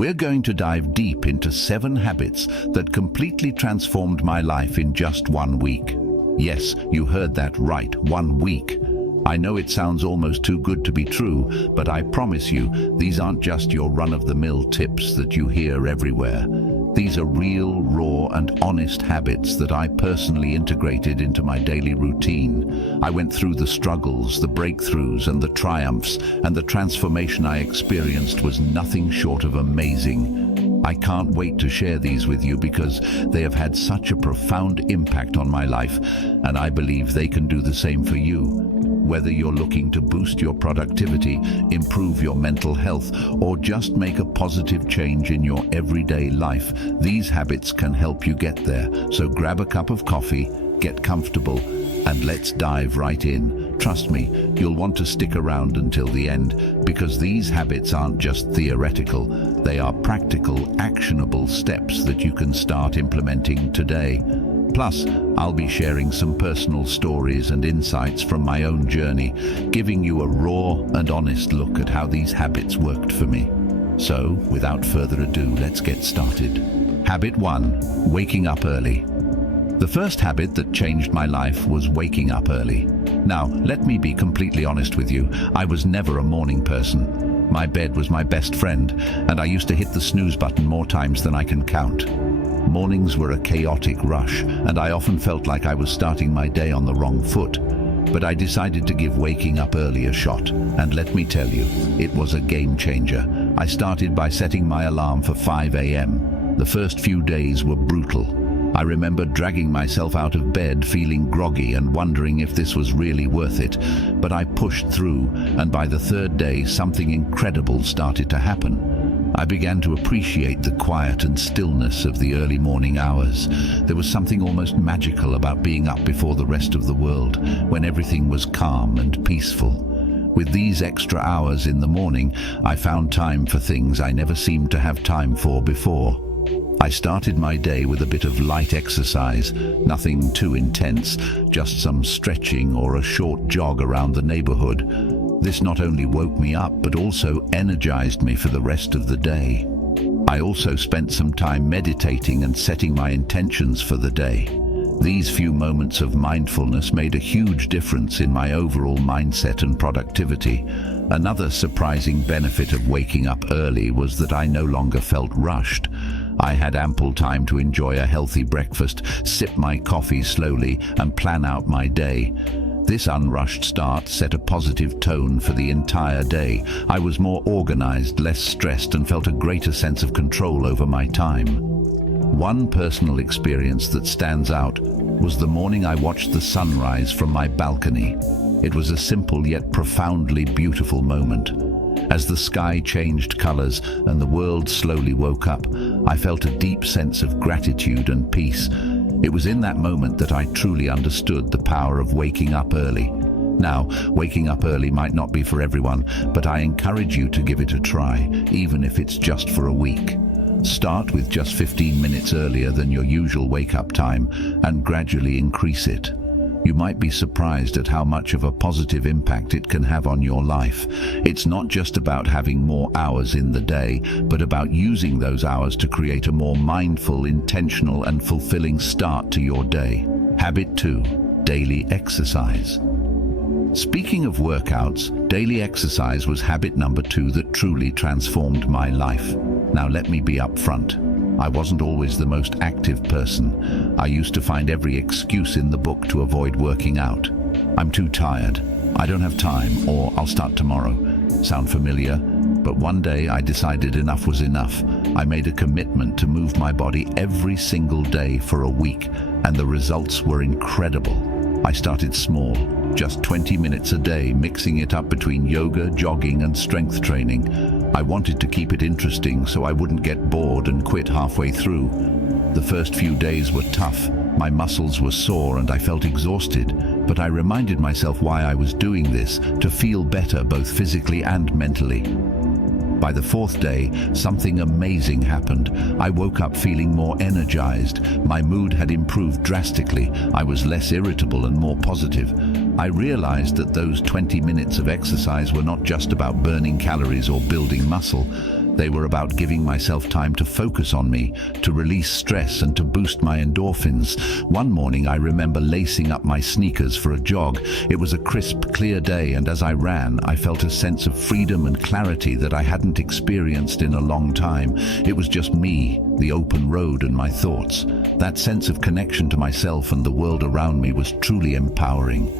We're going to dive deep into 7 habits that completely transformed my life in just 1 week. Yes, you heard that right, 1 week. I know it sounds almost too good to be true, but I promise you, these aren't just your run-of-the-mill tips that you hear everywhere. These are real, raw, and honest habits that I personally integrated into my daily routine. I went through the struggles, the breakthroughs, and the triumphs, and the transformation I experienced was nothing short of amazing. I can't wait to share these with you because they have had such a profound impact on my life, and I believe they can do the same for you. Whether you're looking to boost your productivity, improve your mental health, or just make a positive change in your everyday life, these habits can help you get there. So grab a cup of coffee, get comfortable, and let's dive right in. Trust me, you'll want to stick around until the end because these habits aren't just theoretical. They are practical, actionable steps that you can start implementing today. Plus, I'll be sharing some personal stories and insights from my own journey, giving you a raw and honest look at how these habits worked for me. So, without further ado, let's get started. Habit 1. Waking up early. The first habit that changed my life was waking up early. Now, let me be completely honest with you. I was never a morning person. My bed was my best friend, and I used to hit the snooze button more times than I can count. Mornings were a chaotic rush, and I often felt like I was starting my day on the wrong foot. But I decided to give waking up early a shot, and let me tell you, it was a game changer. I started by setting my alarm for 5 a.m. The first few days were brutal. I remember dragging myself out of bed feeling groggy and wondering if this was really worth it. But I pushed through, and by the 3rd day, something incredible started to happen. I began to appreciate the quiet and stillness of the early morning hours. There was something almost magical about being up before the rest of the world, when everything was calm and peaceful. With these extra hours in the morning, I found time for things I never seemed to have time for before. I started my day with a bit of light exercise, nothing too intense, just some stretching or a short jog around the neighborhood. This not only woke me up, but also energized me for the rest of the day. I also spent some time meditating and setting my intentions for the day. These few moments of mindfulness made a huge difference in my overall mindset and productivity. Another surprising benefit of waking up early was that I no longer felt rushed. I had ample time to enjoy a healthy breakfast, sip my coffee slowly, and plan out my day. This unrushed start set a positive tone for the entire day. I was more organized, less stressed, and felt a greater sense of control over my time. One personal experience that stands out was the morning I watched the sunrise from my balcony. It was a simple yet profoundly beautiful moment. As the sky changed colors and the world slowly woke up, I felt a deep sense of gratitude and peace. It was in that moment that I truly understood the power of waking up early. Now, waking up early might not be for everyone, but I encourage you to give it a try, even if it's just for a week. Start with just 15 minutes earlier than your usual wake-up time and gradually increase it. You might be surprised at how much of a positive impact it can have on your life. It's not just about having more hours in the day, but about using those hours to create a more mindful, intentional, and fulfilling start to your day. Habit 2. Daily exercise. Speaking of workouts, daily exercise was habit number 2 that truly transformed my life. Now let me be upfront. I wasn't always the most active person. I used to find every excuse in the book to avoid working out. I'm too tired, I don't have time, or I'll start tomorrow. Sound familiar? But one day I decided enough was enough. I made a commitment to move my body every single day for a week, and the results were incredible. I started small, just 20 minutes a day, mixing it up between yoga, jogging, and strength training. I wanted to keep it interesting so I wouldn't get bored and quit halfway through. The first few days were tough. My muscles were sore and I felt exhausted, but I reminded myself why I was doing this, to feel better both physically and mentally. By the 4th day, something amazing happened. I woke up feeling more energized. My mood had improved drastically. I was less irritable and more positive. I realized that those 20 minutes of exercise were not just about burning calories or building muscle. They were about giving myself time to focus on me, to release stress and to boost my endorphins. One morning I remember lacing up my sneakers for a jog. It was a crisp, clear day, and as I ran, I felt a sense of freedom and clarity that I hadn't experienced in a long time. It was just me, the open road, and my thoughts. That sense of connection to myself and the world around me was truly empowering.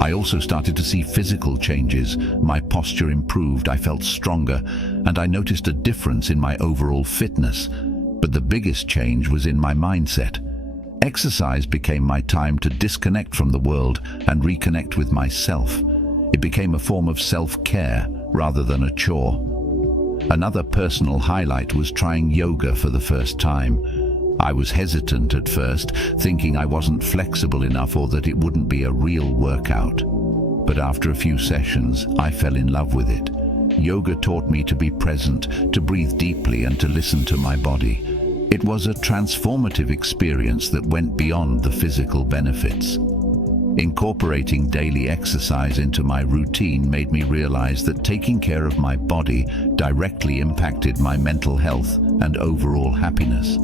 I also started to see physical changes. My posture improved, I felt stronger, and I noticed a difference in my overall fitness. But the biggest change was in my mindset. Exercise became my time to disconnect from the world and reconnect with myself. It became a form of self-care rather than a chore. Another personal highlight was trying yoga for the first time. I was hesitant at first, thinking I wasn't flexible enough or that it wouldn't be a real workout. But after a few sessions, I fell in love with it. Yoga taught me to be present, to breathe deeply, and to listen to my body. It was a transformative experience that went beyond the physical benefits. Incorporating daily exercise into my routine made me realize that taking care of my body directly impacted my mental health and overall happiness.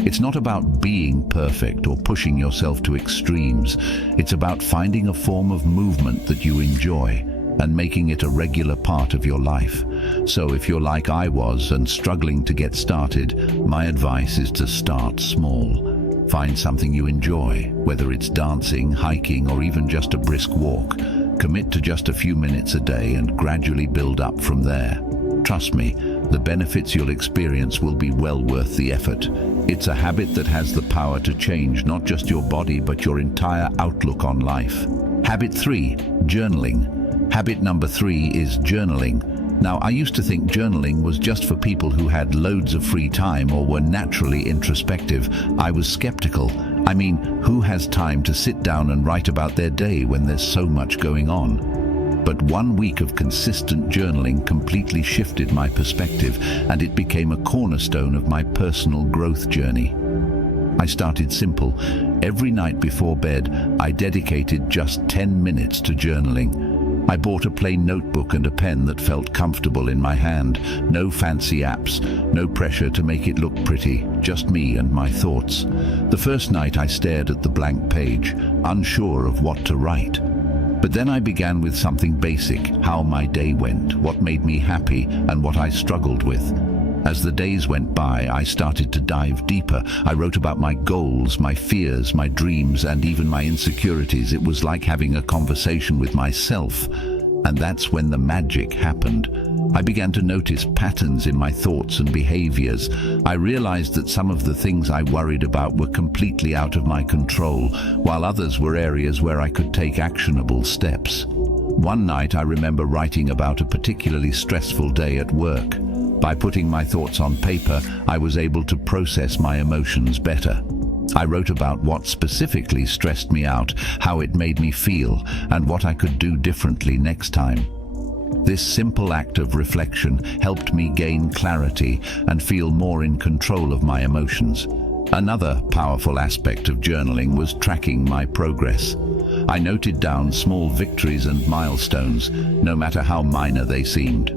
It's not about being perfect or pushing yourself to extremes. It's about finding a form of movement that you enjoy and making it a regular part of your life. So if you're like I was and struggling to get started, my advice is to start small. Find something you enjoy, whether it's dancing, hiking, or even just a brisk walk. Commit to just a few minutes a day and gradually build up from there. Trust me, the benefits you'll experience will be well worth the effort. It's a habit that has the power to change not just your body but your entire outlook on life. Habit 3, journaling. Habit number 3 is journaling. Now, I used to think journaling was just for people who had loads of free time or were naturally introspective. I was skeptical. I mean, who has time to sit down and write about their day when there's so much going on? But 1 week of consistent journaling completely shifted my perspective, and it became a cornerstone of my personal growth journey. I started simple. Every night before bed, I dedicated just 10 minutes to journaling. I bought a plain notebook and a pen that felt comfortable in my hand. No fancy apps, no pressure to make it look pretty, just me and my thoughts. The first night I stared at the blank page, unsure of what to write. But then I began with something basic: how my day went, what made me happy, and what I struggled with. As the days went by, I started to dive deeper. I wrote about my goals, my fears, my dreams, and even my insecurities. It was like having a conversation with myself. And that's when the magic happened. I began to notice patterns in my thoughts and behaviors. I realized that some of the things I worried about were completely out of my control, while others were areas where I could take actionable steps. One night I remember writing about a particularly stressful day at work. By putting my thoughts on paper, I was able to process my emotions better. I wrote about what specifically stressed me out, how it made me feel, and what I could do differently next time. This simple act of reflection helped me gain clarity and feel more in control of my emotions. Another powerful aspect of journaling was tracking my progress. I noted down small victories and milestones, no matter how minor they seemed.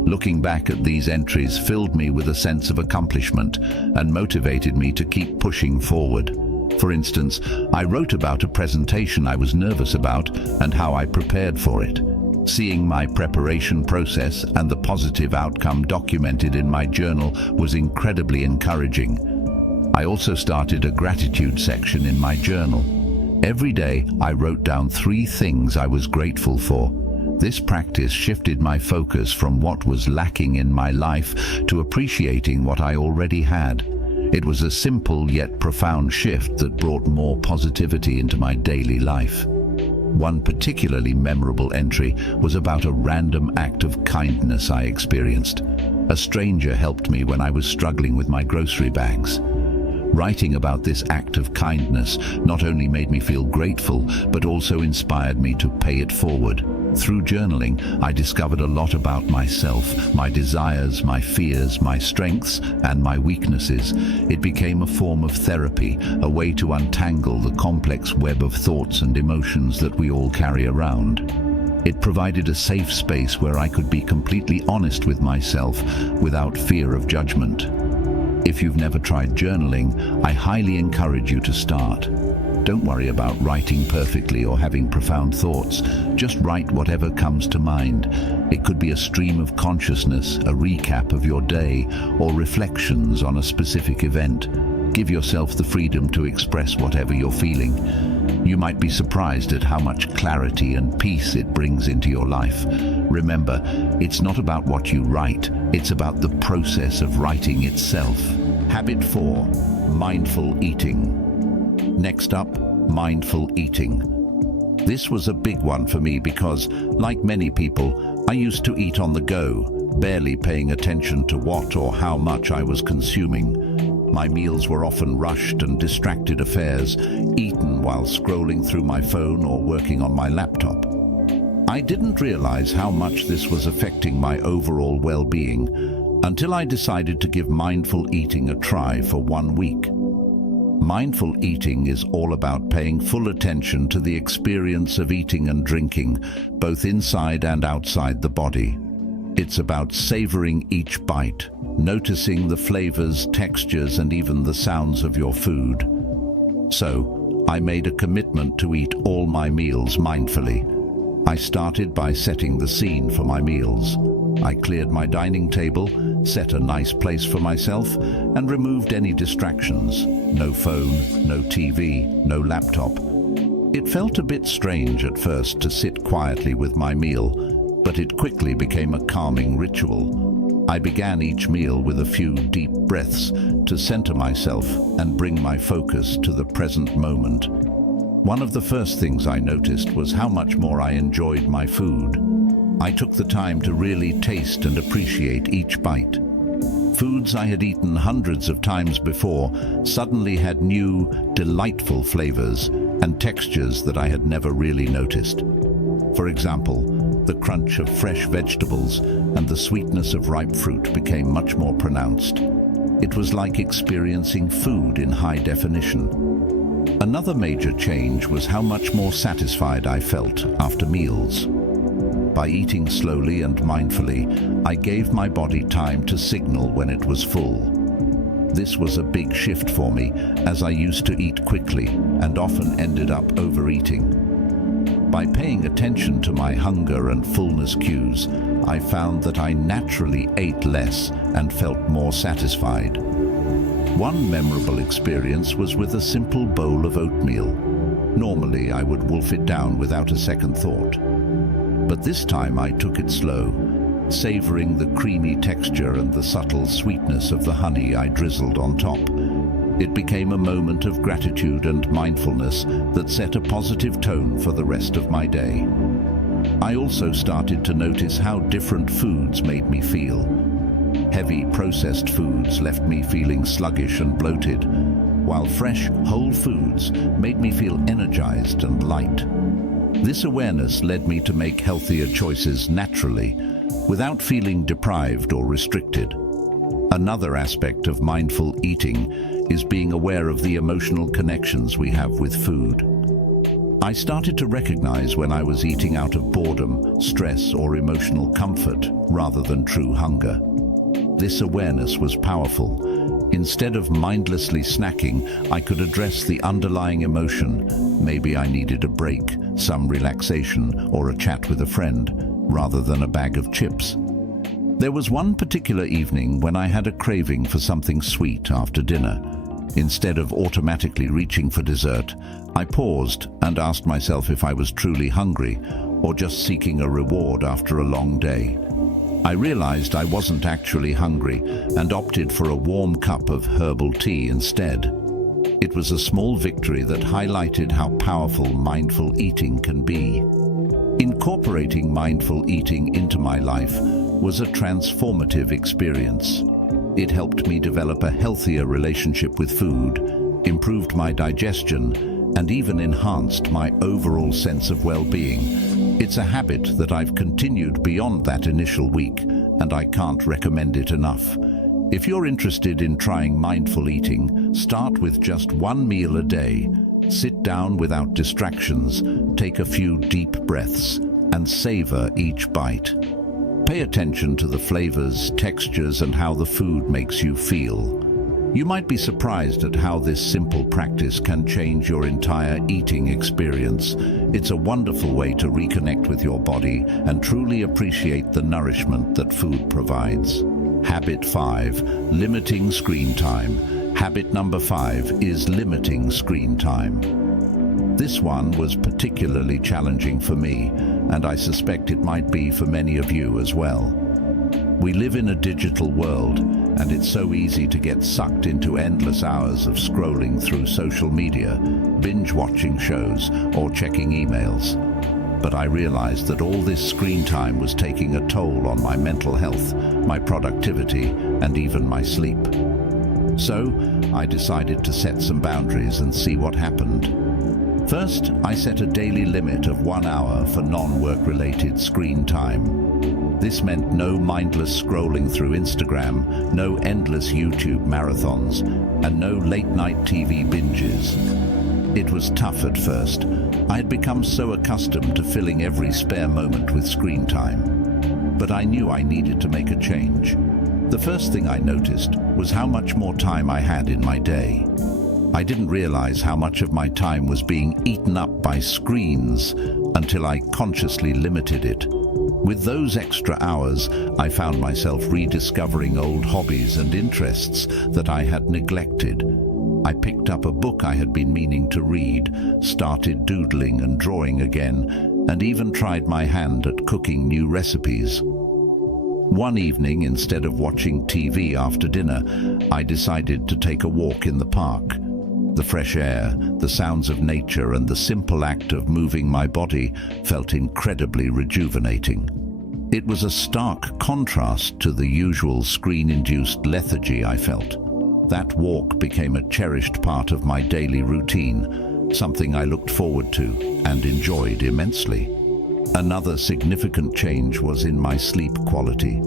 Looking back at these entries filled me with a sense of accomplishment and motivated me to keep pushing forward. For instance, I wrote about a presentation I was nervous about and how I prepared for it. Seeing my preparation process and the positive outcome documented in my journal was incredibly encouraging. I also started a gratitude section in my journal. Every day, I wrote down 3 things I was grateful for. This practice shifted my focus from what was lacking in my life to appreciating what I already had. It was a simple yet profound shift that brought more positivity into my daily life. One particularly memorable entry was about a random act of kindness I experienced. A stranger helped me when I was struggling with my grocery bags. Writing about this act of kindness not only made me feel grateful, but also inspired me to pay it forward. Through journaling, I discovered a lot about myself, my desires, my fears, my strengths, and my weaknesses. It became a form of therapy, a way to untangle the complex web of thoughts and emotions that we all carry around. It provided a safe space where I could be completely honest with myself without fear of judgment. If you've never tried journaling, I highly encourage you to start. Don't worry about writing perfectly or having profound thoughts. Just write whatever comes to mind. It could be a stream of consciousness, a recap of your day, or reflections on a specific event. Give yourself the freedom to express whatever you're feeling. You might be surprised at how much clarity and peace it brings into your life. Remember, it's not about what you write, it's about the process of writing itself. Habit 4. Mindful eating. Next up, mindful eating. This was a big one for me because, like many people, I used to eat on the go, barely paying attention to what or how much I was consuming. My meals were often rushed and distracted affairs, eaten while scrolling through my phone or working on my laptop. I didn't realize how much this was affecting my overall well-being until I decided to give mindful eating a try for 1 week. Mindful eating is all about paying full attention to the experience of eating and drinking, both inside and outside the body. It's about savoring each bite, noticing the flavors, textures, and even the sounds of your food. So, I made a commitment to eat all my meals mindfully. I started by setting the scene for my meals. I cleared my dining table, set a nice place for myself, and removed any distractions. No phone, no TV, no laptop. It felt a bit strange at first to sit quietly with my meal, but it quickly became a calming ritual. I began each meal with a few deep breaths to center myself and bring my focus to the present moment. One of the first things I noticed was how much more I enjoyed my food. I took the time to really taste and appreciate each bite. Foods I had eaten hundreds of times before suddenly had new, delightful flavors and textures that I had never really noticed. For example, the crunch of fresh vegetables and the sweetness of ripe fruit became much more pronounced. It was like experiencing food in high definition. Another major change was how much more satisfied I felt after meals. By eating slowly and mindfully, I gave my body time to signal when it was full. This was a big shift for me, as I used to eat quickly and often ended up overeating. By paying attention to my hunger and fullness cues, I found that I naturally ate less and felt more satisfied. One memorable experience was with a simple bowl of oatmeal. Normally, I would wolf it down without a second thought. But this time I took it slow, savoring the creamy texture and the subtle sweetness of the honey I drizzled on top. It became a moment of gratitude and mindfulness that set a positive tone for the rest of my day. I also started to notice how different foods made me feel. Heavy processed foods left me feeling sluggish and bloated, while fresh, whole foods made me feel energized and light. This awareness led me to make healthier choices naturally, without feeling deprived or restricted. Another aspect of mindful eating is being aware of the emotional connections we have with food. I started to recognize when I was eating out of boredom, stress, or emotional comfort rather than true hunger. This awareness was powerful. Instead of mindlessly snacking, I could address the underlying emotion. Maybe I needed a break, some relaxation, or a chat with a friend, rather than a bag of chips. There was one particular evening when I had a craving for something sweet after dinner. Instead of automatically reaching for dessert, I paused and asked myself if I was truly hungry or just seeking a reward after a long day. I realized I wasn't actually hungry and opted for a warm cup of herbal tea instead. It was a small victory that highlighted how powerful mindful eating can be. Incorporating mindful eating into my life was a transformative experience. It helped me develop a healthier relationship with food, improved my digestion, and even enhanced my overall sense of well-being. It's a habit that I've continued beyond that initial week, and I can't recommend it enough. If you're interested in trying mindful eating, start with just 1 meal a day. Sit down without distractions, take a few deep breaths, and savor each bite. Pay attention to the flavors, textures, and how the food makes you feel. You might be surprised at how this simple practice can change your entire eating experience. It's a wonderful way to reconnect with your body and truly appreciate the nourishment that food provides. Habit 5. Limiting screen time. Habit number 5 is limiting screen time. This one was particularly challenging for me, and I suspect it might be for many of you as well. We live in a digital world, and it's so easy to get sucked into endless hours of scrolling through social media, binge-watching shows, or checking emails. But I realized that all this screen time was taking a toll on my mental health, my productivity, and even my sleep. So, I decided to set some boundaries and see what happened. First, I set a daily limit of 1 hour for non-work-related screen time. This meant no mindless scrolling through Instagram, no endless YouTube marathons, and no late-night TV binges. It was tough at first. I had become so accustomed to filling every spare moment with screen time. But I knew I needed to make a change. The first thing I noticed was how much more time I had in my day. I didn't realize how much of my time was being eaten up by screens until I consciously limited it. With those extra hours, I found myself rediscovering old hobbies and interests that I had neglected. I picked up a book I had been meaning to read, started doodling and drawing again, and even tried my hand at cooking new recipes. One evening, instead of watching TV after dinner, I decided to take a walk in the park. The fresh air, the sounds of nature, and the simple act of moving my body felt incredibly rejuvenating. It was a stark contrast to the usual screen-induced lethargy I felt. That walk became a cherished part of my daily routine, something I looked forward to and enjoyed immensely. Another significant change was in my sleep quality.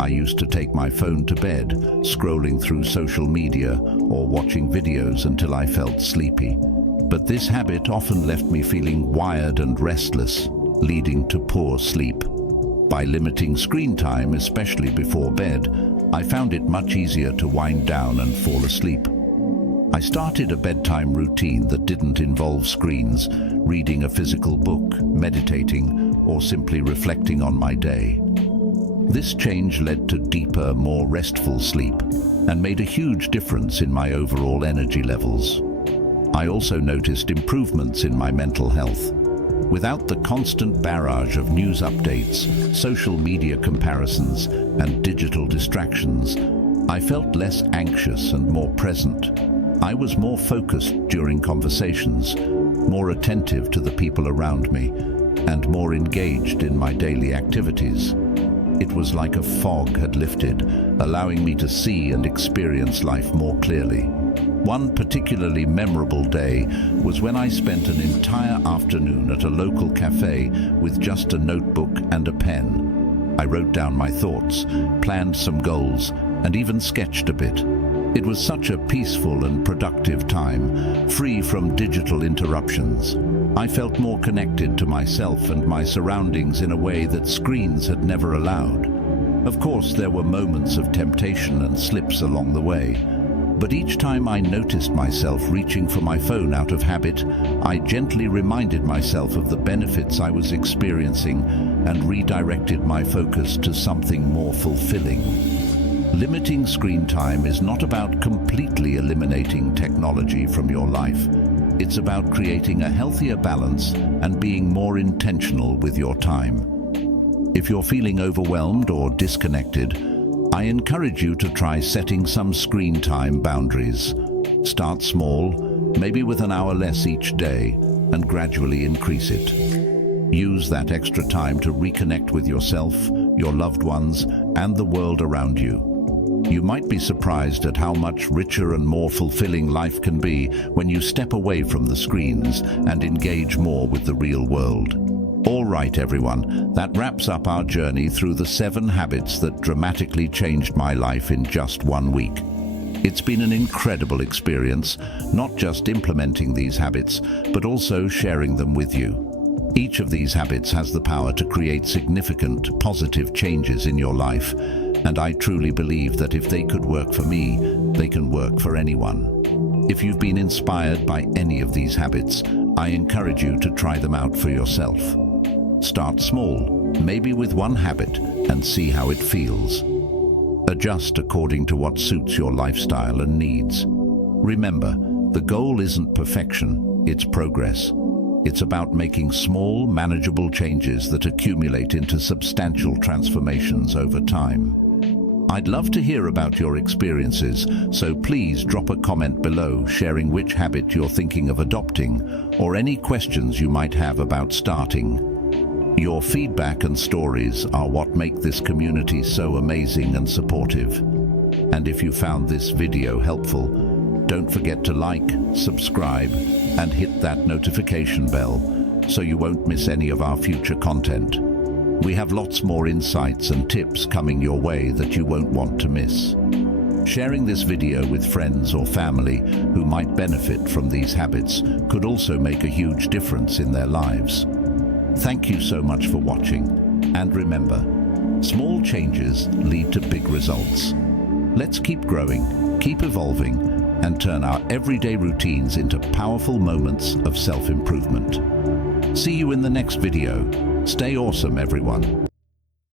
I used to take my phone to bed, scrolling through social media or watching videos until I felt sleepy. But this habit often left me feeling wired and restless, leading to poor sleep. By limiting screen time, especially before bed, I found it much easier to wind down and fall asleep. I started a bedtime routine that didn't involve screens, reading a physical book, meditating, or simply reflecting on my day. This change led to deeper, more restful sleep and made a huge difference in my overall energy levels. I also noticed improvements in my mental health. Without the constant barrage of news updates, social media comparisons, and digital distractions, I felt less anxious and more present. I was more focused during conversations, more attentive to the people around me, and more engaged in my daily activities. It was like a fog had lifted, allowing me to see and experience life more clearly. One particularly memorable day was when I spent an entire afternoon at a local cafe with just a notebook and a pen. I wrote down my thoughts, planned some goals, and even sketched a bit. It was such a peaceful and productive time, free from digital interruptions. I felt more connected to myself and my surroundings in a way that screens had never allowed. Of course, there were moments of temptation and slips along the way. But each time I noticed myself reaching for my phone out of habit, I gently reminded myself of the benefits I was experiencing and redirected my focus to something more fulfilling. Limiting screen time is not about completely eliminating technology from your life. It's about creating a healthier balance and being more intentional with your time. If you're feeling overwhelmed or disconnected, I encourage you to try setting some screen time boundaries. Start small, maybe with an hour less each day, and gradually increase it. Use that extra time to reconnect with yourself, your loved ones, and the world around you. You might be surprised at how much richer and more fulfilling life can be when you step away from the screens and engage more with the real world. All right, everyone, that wraps up our journey through the 7 habits that dramatically changed my life in just 1 week. It's been an incredible experience, not just implementing these habits, but also sharing them with you. Each of these habits has the power to create significant, positive changes in your life, and I truly believe that if they could work for me, they can work for anyone. If you've been inspired by any of these habits, I encourage you to try them out for yourself. Start small, maybe with one habit, and see how it feels. Adjust according to what suits your lifestyle and needs. Remember, the goal isn't perfection, it's progress. It's about making small, manageable changes that accumulate into substantial transformations over time. I'd love to hear about your experiences, so please drop a comment below sharing which habit you're thinking of adopting or any questions you might have about starting. Your feedback and stories are what make this community so amazing and supportive. And if you found this video helpful, don't forget to like, subscribe, and hit that notification bell so you won't miss any of our future content. We have lots more insights and tips coming your way that you won't want to miss. Sharing this video with friends or family who might benefit from these habits could also make a huge difference in their lives. Thank you so much for watching, and remember, small changes lead to big results. Let's keep growing, keep evolving, and turn our everyday routines into powerful moments of self-improvement. See you in the next video. Stay awesome, everyone.